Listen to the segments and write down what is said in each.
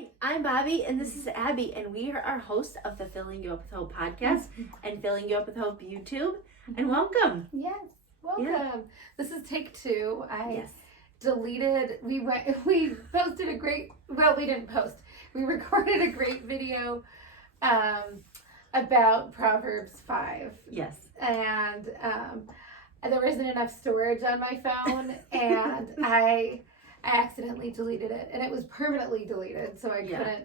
Hi, I'm Bobby, and this is Abby, and we are our hosts of the Filling You Up with Hope podcast and Filling You Up with Hope YouTube. And welcome. Yes, welcome. Yeah. This is take two. Yes. Deleted. We posted a great. Well, we didn't post. We recorded a great video, about Proverbs 5. Yes. And there wasn't enough storage on my phone, and I accidentally deleted it, and it was permanently deleted, so I couldn't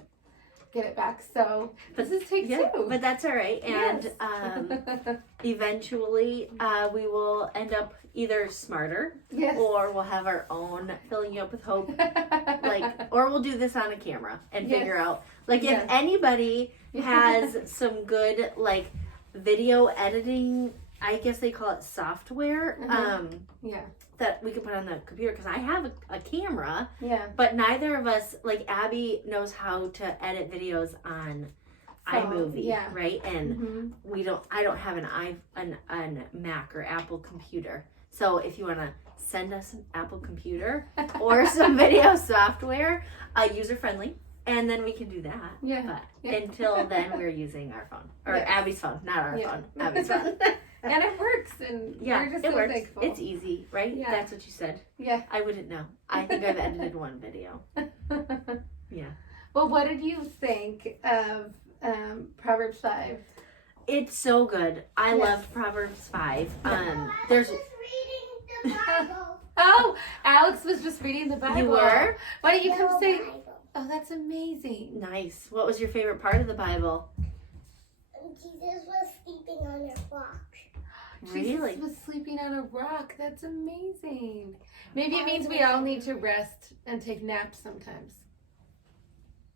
get it back. So this is take two. But that's all right. And Yes. eventually we will end up either smarter Yes. or we'll have our own Filling You Up with Hope. Or we'll do this on a camera and Yes. figure out. If Yes. anybody has some good, video editing, I guess they call it software, yeah. that we can put on the computer, because I have a camera, Yeah. but neither of us, Abby knows how to edit videos on iMovie, yeah. right? And Mm-hmm. I don't have an Mac or Apple computer. So if you want to send us an Apple computer or some video software, user friendly, and then we can do that. Yeah. But until then, we're using our phone, or Yes. Abby's phone, not our Yeah. phone. Abby's phone. And it works, and we're just it so works. thankful. It's easy, right? Yeah. That's what you said. Yeah. I wouldn't know. I think I've edited one video. Yeah. Well, what did you think of Proverbs 5? It's so good. I Yes. loved Proverbs 5. There's reading the Bible. Oh, Alex was just reading the Bible. You were? Why don't you come No say? Bible. Oh, that's amazing. nice. What was your favorite part of the Bible? Jesus was sleeping on a rock. Really? Jesus was sleeping on a rock. That's amazing. Maybe it means we all need to rest and take naps sometimes.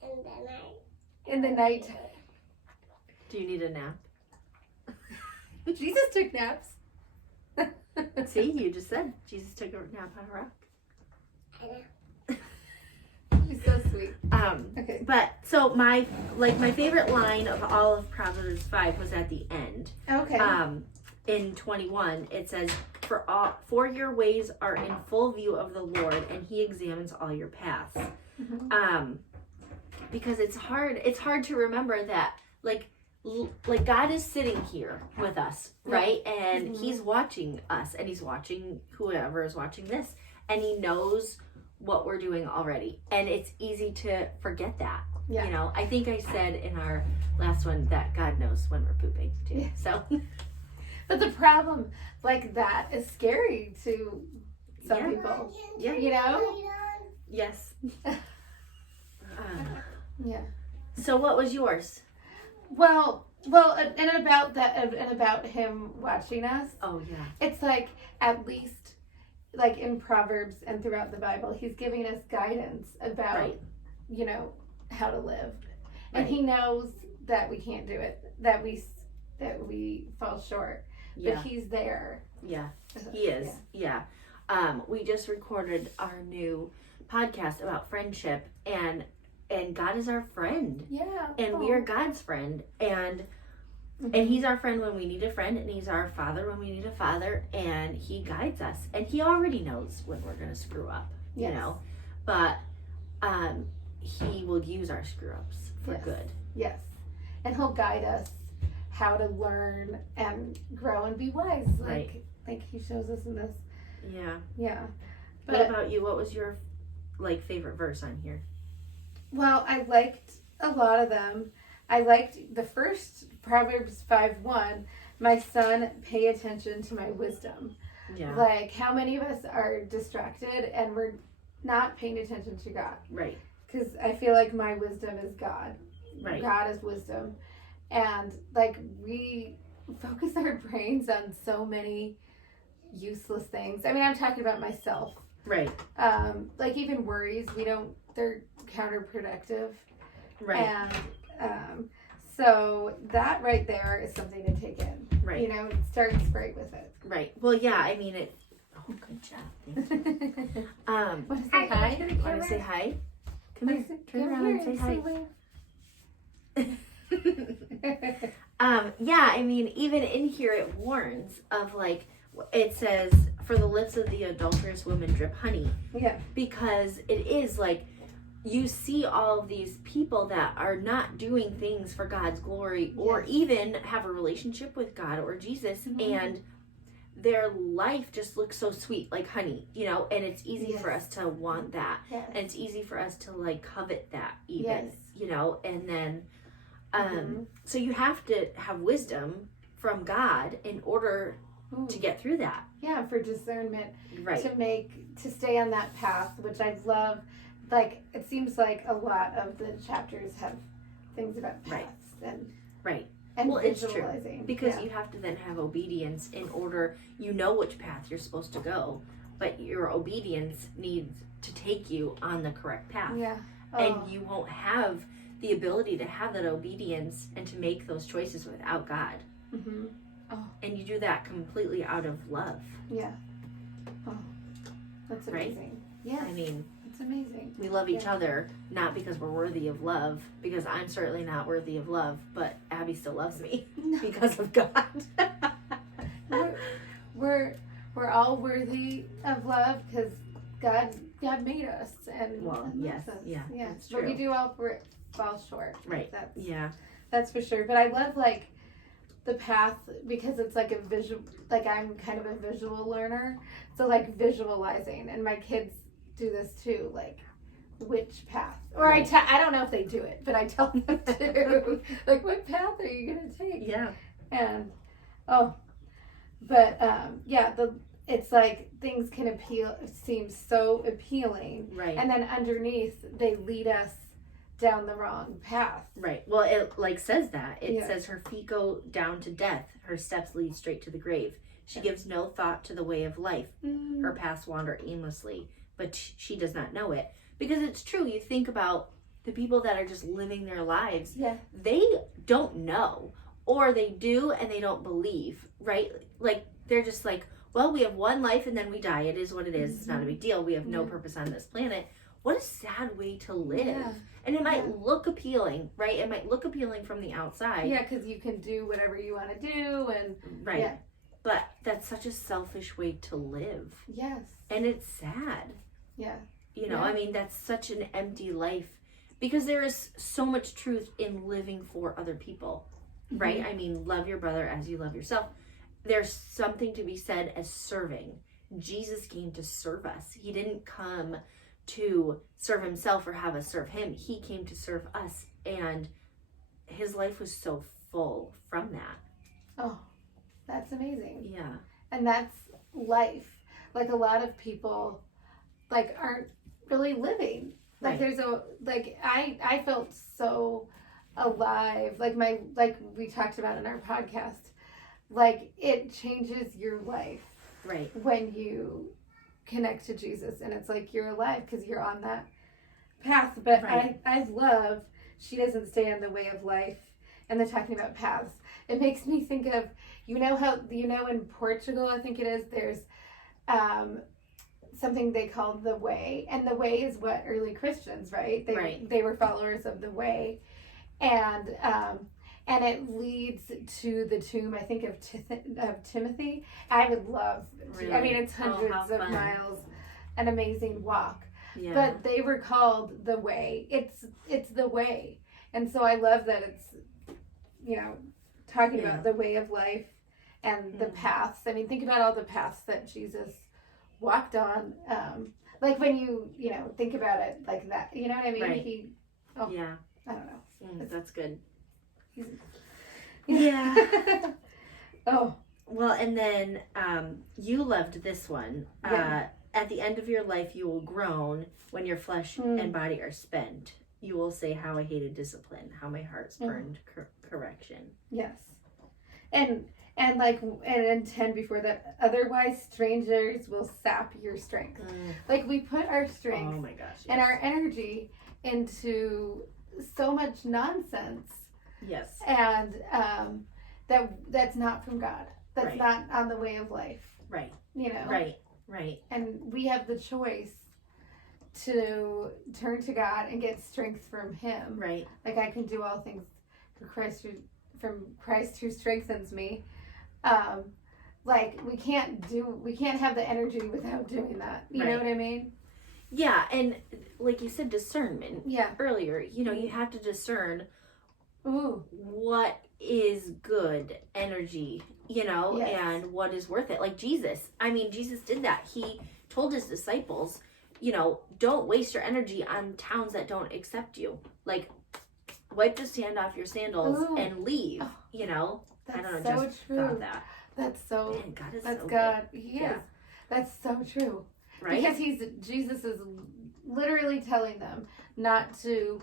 And then I... In the night. Do you need a nap? Jesus took naps. See, you just said Jesus took a nap on a rock. I know. He's so sweet. Okay. But so my favorite line of all of Proverbs 5 was at the end. Okay. In 21, it says, "For your ways are in full view of the Lord, and He examines all your paths." Mhm. Because it's hard to remember that, God is sitting here with us, right? And Mhm. He's watching us, and He's watching whoever is watching this, and He knows what we're doing already. And it's easy to forget that. Yeah. You know, I think I said in our last one that God knows when we're pooping too. Yeah. So But the problem like that is scary to some Yeah. people. Yeah. You know? yes. Yeah. So what was yours? Well, and about that, and about him watching us, Oh yeah. it's at least in Proverbs and throughout the Bible, he's giving us guidance about, Right. how to live, Right. and he knows that we can't do it, that we fall short, Yeah. but he's there. Yeah. He is. Yeah. We just recorded our new podcast about friendship, and God is our friend, Yeah. and we are God's friend, and He's our friend when we need a friend, and He's our father when we need a father, and He guides us, and He already knows when we're gonna screw up, Yes. but He will use our screw ups for Yes. good. Yes, and he'll guide us how to learn and grow and be wise, Right. like he shows us in this. Yeah. Yeah. What But about you? What was your favorite verse on here? well, I liked a lot of them. I liked the first Proverbs 5:1. My son, pay attention to my wisdom. Yeah. How many of us are distracted and we're not paying attention to God? Right. Because I feel like my wisdom is God. Right. God is wisdom. And we focus our brains on so many useless things. I mean, I'm talking about myself. Right. Even worries, they're counterproductive. Right. And so that right there is something to take in. Right. It starts right with it. Right. Well, yeah, I mean it. Oh, good job. Thank you. Want to say hi? Want to say hi? Come here. Turn around and say hi. Yeah, I mean, even in here it warns of it says, "For the lips of the adulterous woman drip honey," Yeah. because it is you see all of these people that are not doing things for God's glory or even have a relationship with God or Jesus, and their life just looks so sweet, like honey, you know, and it's easy for us to want that. And it's easy for us to like covet that even, you know, and then, so you have to have wisdom from God in order to get through that. Yeah, for discernment, right? To stay on that path, which I love. Like, it seems like a lot of the chapters have things about paths and visualizing. It's true because you have to then have obedience in order. You know which path you're supposed to go, but your obedience needs to take you on the correct path. And you won't have the ability to have that obedience and to make those choices without God. And you do that completely out of love. That's amazing. Right? I mean, it's amazing. We love each other, not because we're worthy of love, because I'm certainly not worthy of love, but Abby still loves me because of God. we're all worthy of love because God made us, and yes, that's true. But we do all fall short. Right. That's for sure. But I love like the path because it's like a visual. Like I'm kind of a visual learner, so like visualizing, and my kids do this too. Like which path, or I don't know if they do it, but I tell them to. Like, what path are you gonna take? And it's like things can seem so appealing, right? And then underneath they lead us down the wrong path, right? Well, it like says that it says her feet go down to death, her steps lead straight to the grave. She gives no thought to the way of life. Her paths wander aimlessly, but she does not know it. Because it's true. You think about the people that are just living their lives. They don't know, or they do and they don't believe, right? Like they're just like, well, we have one life and then we die. It is what it is. It's not a big deal. We have no purpose on this planet. What a sad way to live. And it might look appealing, right? It might look appealing from the outside. Because you can do whatever you want to do, and but that's such a selfish way to live. And it's sad. You know, I mean, that's such an empty life because there is so much truth in living for other people, right? I mean, love your brother as you love yourself. There's something to be said as serving. Jesus came to serve us. He didn't come to serve himself or have us serve him. He came to serve us, and his life was so full from that. Oh, that's amazing. Yeah. And that's life. Like a lot of people like aren't really living. Like there's I felt so alive. Like we talked about in our podcast. Like it changes your life. Right. When you connect to Jesus, and it's like you're alive because you're on that path. But I love she doesn't stay on the way of life, and they're talking about paths. It makes me think of in Portugal, I think it is, there's something they call the way, and the way is what early Christians, right? They were followers of the way, and it leads to the tomb, I think, of Timothy. I would love to, I mean, it's hundreds of miles, an amazing walk. But they were called the way. It's the way. And so I love that it's, talking about the way of life and the paths. I mean, think about all the paths that Jesus walked on. Like when you think about it like that, you know what I mean? Right. I don't know. That's good. Oh. Well, and then you loved this one. At the end of your life, you will groan when your flesh and body are spent. You will say, how I hated discipline, how my heart spurned correction. Yes. And in 10 before that, otherwise strangers will sap your strength. Like we put our strength and our energy into so much nonsense. Yes. And that's not from God. That's not on the way of life. Right. Right. And we have the choice to turn to God and get strength from him. Right. Like I can do all things from Christ who strengthens me. Like we can't have the energy without doing that. You know what I mean? Yeah, and like you said, discernment Yeah. earlier. You know, you have to discern Ooh. what is good energy, you know, Yes. and what is worth it. Like Jesus. I mean, Jesus did that. He told his disciples, you know, don't waste your energy on towns that don't accept you. Like, wipe the sand off your sandals Ooh. and leave, Oh, you know. That's I don't so know, just true. thought that. That's so. Man, God is That's so God. He is. Yeah. That's so true. good, right? Because Jesus is literally telling them not to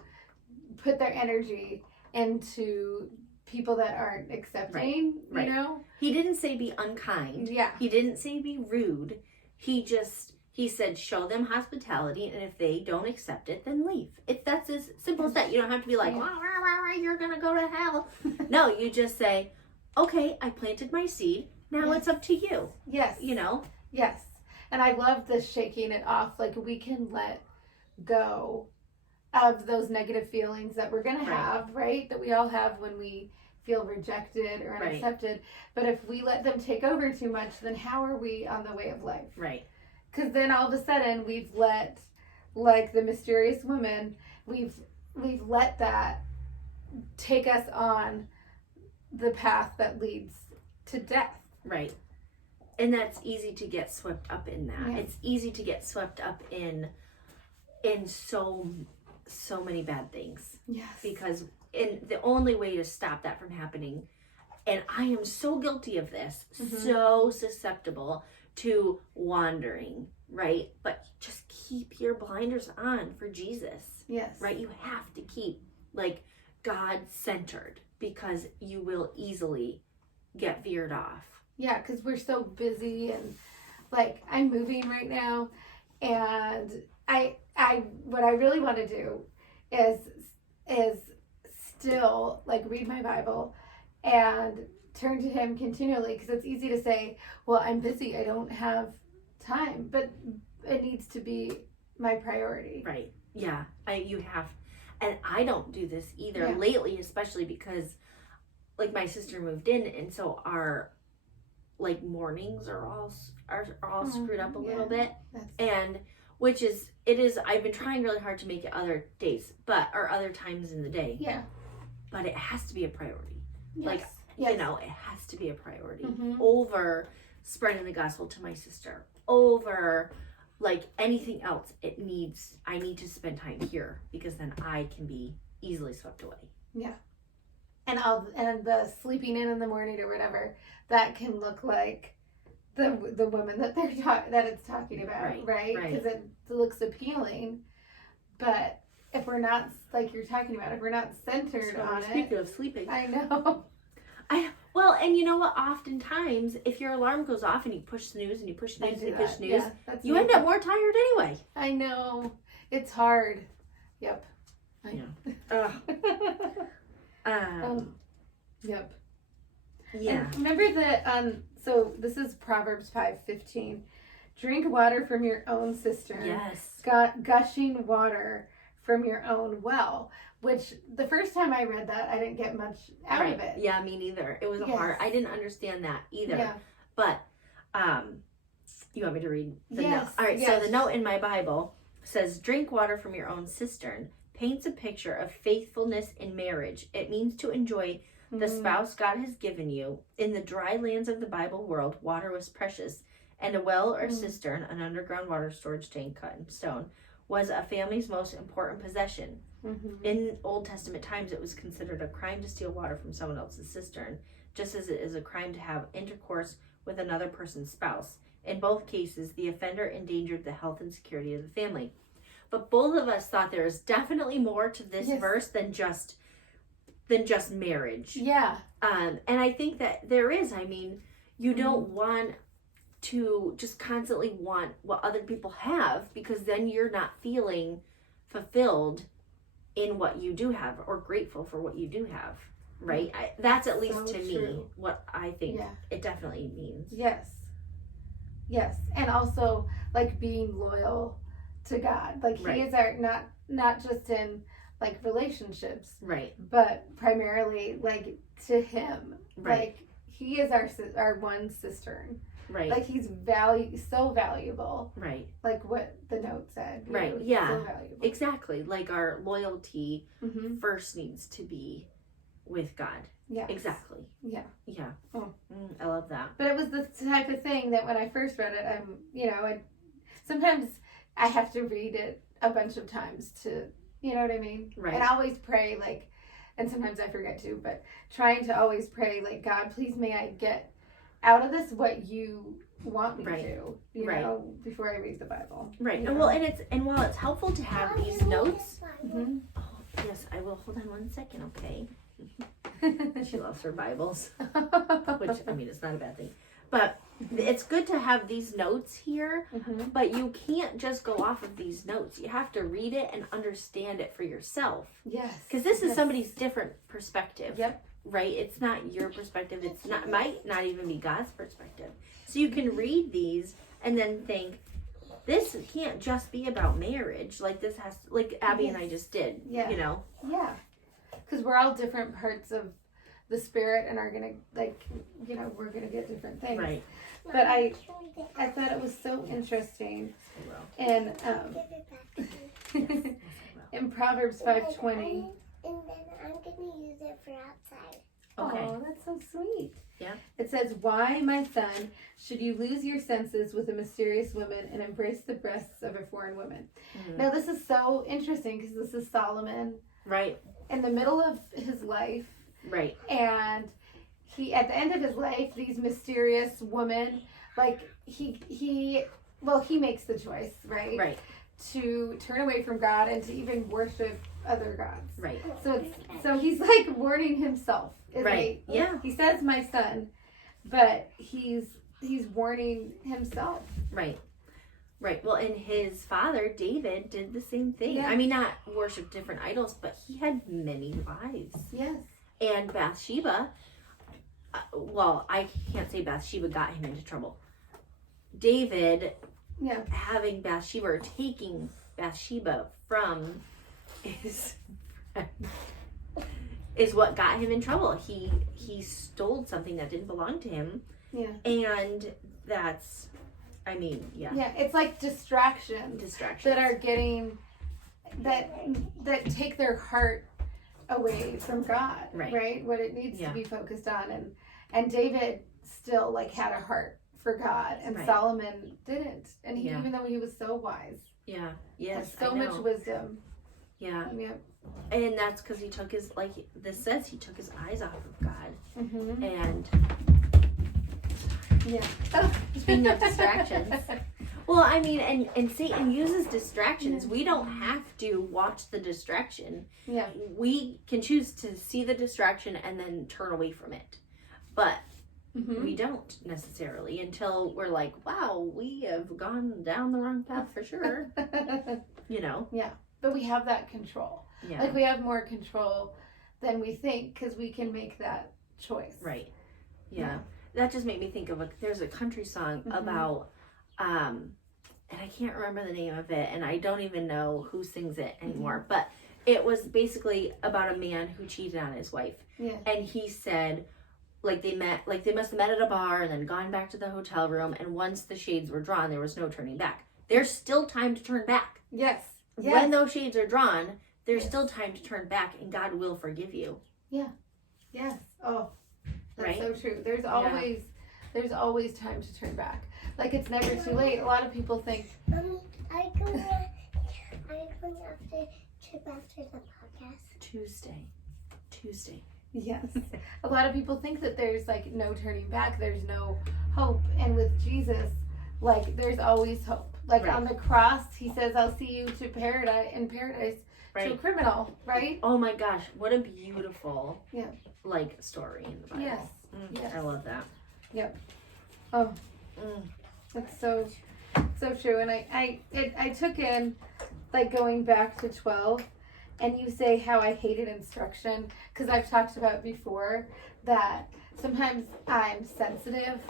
put their energy into people that aren't accepting. Right. You know. He didn't say be unkind. Yeah. He didn't say be rude. He said show them hospitality, and if they don't accept it, then leave. That's as simple as that. You don't have to be like, Yeah. "Wah, wah, wah, you're gonna go to hell." No, you just say, okay, I planted my seed. Now Yes. it's up to you. Yes. You know? Yes. And I love the shaking it off. Like, we can let go of those negative feelings that we're going to Right. have, right? That we all have when we feel rejected or Right. unaccepted. But if we let them take over too much, then how are we on the way of life? Right. Because then all of a sudden we've let, like the mysterious woman, we've let that take us on the path that leads to death. Right. And that's easy to get swept up in that. Yeah. It's easy to get swept up in so many bad things. Yes. Because the only way to stop that from happening, and I am so guilty of this, Mhm. so susceptible to wandering, right? But just keep your blinders on for Jesus, Yes. right? You have to keep like God centered, because you will easily get veered off. Yeah, because we're so busy, and like I'm moving right now, and I what I really want to do is still like read my Bible and turn to Him continually, because it's easy to say, well, I'm busy, I don't have time, but it needs to be my priority. Right. Yeah. You have, and I don't do this either Yeah. lately, especially because like my sister moved in, and so our like mornings are all screwed up a little bit, That's, and I've been trying really hard to make it other days, or other times in the day, yeah. but it has to be a priority. Yes. Like, yes. you know, it has to be a priority Mhm. over spreading the gospel to my sister, over like anything else. I need to spend time here, because then I can be easily swept away. And the sleeping in the morning or whatever, that can look like the woman that that it's talking about, right? Right. Because it looks appealing, but if we're not, like you're talking about, if we're not centered So on speaking it, of sleeping, I know. well, and you know what? Oftentimes, if your alarm goes off and you push snooze and you push I snooze do and you push that. snooze, Yeah, that's you me. end up more tired anyway. I know, it's hard. Yep. Yeah. Yep. Yeah. And remember that. So this is Proverbs 5:15. Drink water from your own cistern. Yes. Gushing water from your own well. Which the first time I read that, I didn't get much out of it. Yeah, me neither. It was Yes. hard. I didn't understand that either. Yeah. But you want me to read the Yes, note? All right, yes. so the note in my Bible says, drink water from your own cistern, paints a picture of faithfulness in marriage. It means to enjoy the Mhm. spouse God has given you. In the dry lands of the Bible world, water was precious, and a well or cistern, an underground water storage tank cut in stone, was a family's most important possession. Mhm. In Old Testament times, it was considered a crime to steal water from someone else's cistern, just as it is a crime to have intercourse with another person's spouse. In both cases, the offender endangered the health and security of the family. But both of us thought there is definitely more to this Yes. verse than just marriage. Yeah. And I think that there is. I mean, you don't want to just constantly want what other people have, because then you're not feeling fulfilled in what you do have, or grateful for what you do have, right? That's at least So to me true. what I think Yeah. it definitely means. Yes. And also like being loyal to God. Like Right. He is our not just in like relationships, Right. but primarily like to Him. Right. Like He is our one cistern. Right. Like he's so valuable. Right. Like what the note said. you Right, know, he's yeah. So valuable. Exactly. Like our loyalty Mm-hmm. first needs to be with God. Yeah. Exactly. Yeah. Yeah. Oh. I love that. But it was the type of thing that when I first read it, sometimes I have to read it a bunch of times to, you know what I mean? Right. And I always pray, like, and sometimes I forget to, but trying to always pray, like, God, please may I get out of this what you want me Right. to, you Right. know, before I read the Bible. Right. You And know? well, and while it's helpful to have these notes. Mm-hmm. Oh, yes, I will. Hold on one second, okay? She loves her Bibles, which I mean, it's not a bad thing, but it's good to have these notes here. Mm-hmm. But you can't just go off of these notes. You have to read it and understand it for yourself. Yes. Because this is Yes. somebody's different perspective. Yep. Right? It's not your perspective. It's not, might not even be God's perspective. So you can read these and then think, this can't just be about marriage. Like this has, like Abby and I just did. Yeah. You know? Yeah. Because we're all different parts of the Spirit and are going to, like, you know, we're going to get different things. Right. But I thought it was so interesting in in Proverbs 5:20. And then I'm gonna use it for outside. Okay. Oh, that's so sweet. Yeah. It says, "Why, my son, should you lose your senses with a mysterious woman and embrace the breasts of a foreign woman?" Mhm. Now, this is so interesting because this is Solomon Right. in the middle of his life, Right. and he, at the end of his life, these mysterious women, like he makes the choice, right? Right. To turn away from God and to even worship other gods. Right. So he's like warning himself. Isn't Right. He? Yeah. He says my son, but he's warning himself. Right. Right. Well, and his father, David, did the same thing. Yeah. I mean, not worship different idols, but he had many wives. Yes. And Bathsheba, well, I can't say Bathsheba got him into trouble. David Yeah. having Bathsheba or taking Bathsheba from his friend is what got him in trouble. He stole something that didn't belong to him. Yeah. And that's, I mean, yeah, Yeah. It's like distractions distraction. that are getting that take their heart away from God. Right. What it needs Yeah. to be focused on, and David still like had a heart for God, and Right. Solomon didn't. And he, Yeah. even though he was so wise, Yeah. Yes. had so I know. much wisdom. Yeah. Yeah. And that's because he took his, like this says, he took his eyes off of God. Mm-hmm. And Yeah. speaking of distractions, well, I mean, and Satan uses distractions. We don't have to watch the distraction. Yeah. We can choose to see the distraction and then turn away from it. But Mm-hmm. we don't necessarily until we're like, wow, we have gone down the wrong path for sure. You know? But we have that control. Yeah. Like we have more control than we think because we can make that choice. Right. Yeah. That just made me think of there's a country song Mhm. about and I can't remember the name of it and I don't even know who sings it anymore, but it was basically about a man who cheated on his wife. Yeah. And he said they must have met at a bar and then gone back to the hotel room, and once the shades were drawn there was no turning back. There's still time to turn back. Yes. When those shades are drawn, there's Yes. still time to turn back and God will forgive you. Yes. Oh, that's Right? so true. There's always time to turn back. Like it's never too late. A lot of people think, Mommy, are you going after trip after the podcast? Tuesday. yes. A lot of people think that there's like no turning back. There's no hope. And with Jesus, like there's always hope. Like Right. on the cross, he says, "I'll see you to paradise." In paradise, to a Right. criminal, right? Oh my gosh, what a beautiful Yeah. story in the Bible. Yes. Yes. I love that. Oh, Mm. that's so true. And I took in like going back to 12, and you say how I hated instruction because I've talked about before that sometimes I'm sensitive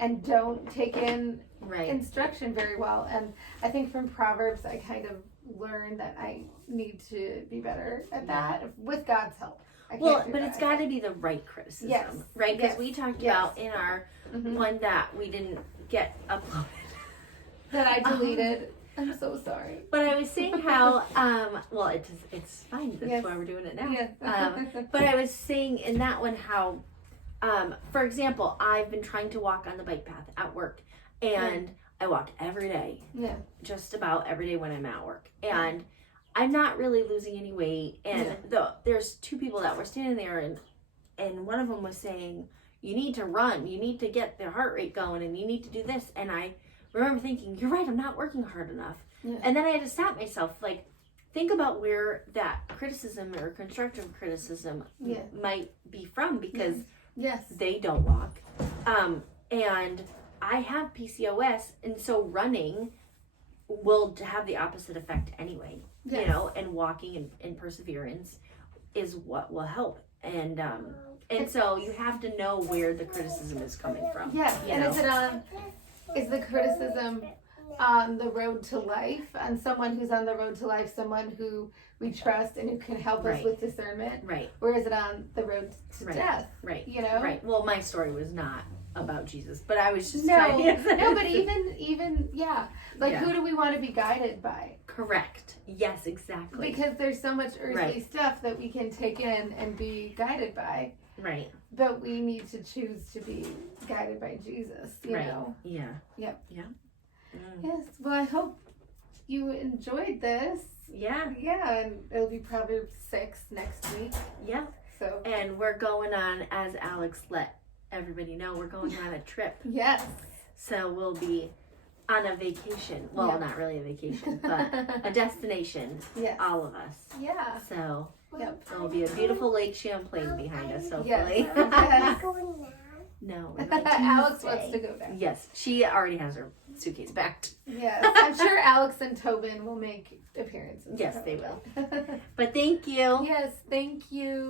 and don't take in Right. instruction very well. And I think from Proverbs I kind of learned that I need to be better at that with God's help. I Well, can't do but that. it's got to be the right criticism, Yes. right? Because Yes. we talked Yes. about in our one that we didn't get uploaded. That I deleted. I'm so sorry. But I was saying how, well, it's fine. That's Yes. why we're doing it now. Yeah. But I was saying in that one how, for example, I've been trying to walk on the bike path at work, and I walk every day, Yeah. just about every day when I'm at work, and I'm not really losing any weight. And there's two people that were standing there, and one of them was saying, "You need to run. You need to get the heart rate going, and you need to do this." And I remember thinking, "You're right. I'm not working hard enough." Yeah. And then I had to stop myself, like, think about where that criticism or constructive criticism Yeah. might be from, because Yes. they don't walk. And I have PCOS, and so running will have the opposite effect anyway, you Yes. know, and walking and perseverance is what will help. And so you have to know where the criticism is coming from. Yes. You And know? is the criticism on the road to life, on someone who's on the road to life, someone who we trust and who can help us Right. with discernment, Right, or is it on the road to Right. death? right, You know? right. Well, my story was not about Jesus, but I was just No, trying to no, but even yeah, like Yeah. who do we want to be guided by? correct. Yes, exactly. Because there's so much earthly Right. stuff that we can take in and be guided by, Right, but we need to choose to be guided by Jesus. You Right. know. yeah. Yep. Yeah. Mm. Yes. Well, I hope you enjoyed this. Yeah, Yeah, and it'll be Proverbs 6 next week. yeah. So And we're going on, as Alex let everybody know, we're going on a trip. yes. So we'll be on a vacation. Well, Yep. not really a vacation, but a destination, Yes. all of us. Yeah. So Yep. there'll be a beautiful Lake Champlain behind us, hopefully. Yes. Yes. Going now. No, we're going Alex Tuesday. wants to go there. Yes, she already has her suitcase packed. Yes. I'm sure Alex and Tobin will make appearances. Yes, they will. probably. But thank you. Yes, thank you.